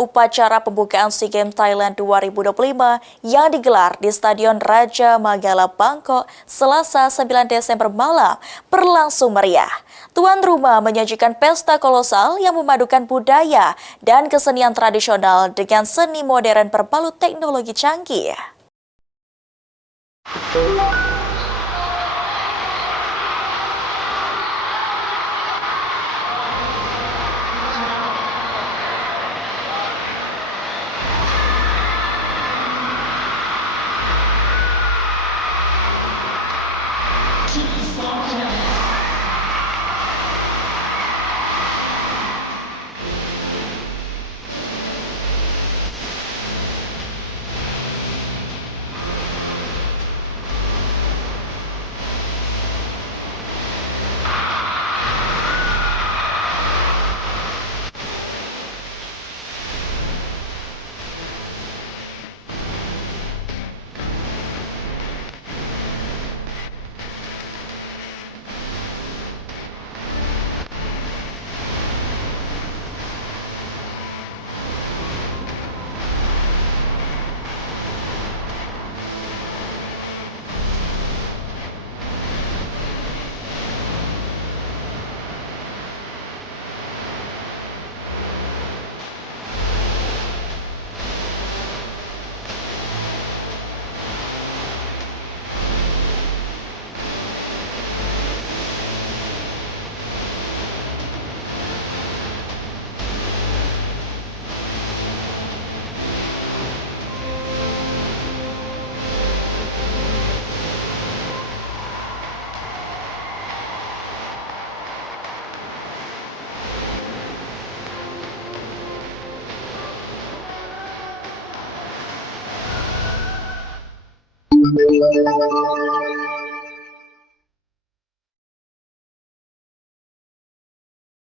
upacara pembukaan SEA Games Thailand 2025 yang digelar di Stadion Raja Magala Bangkok Selasa 9 Desember malam berlangsung meriah. Tuan rumah menyajikan pesta kolosal yang memadukan budaya dan kesenian tradisional dengan seni modern berbalut teknologi canggih.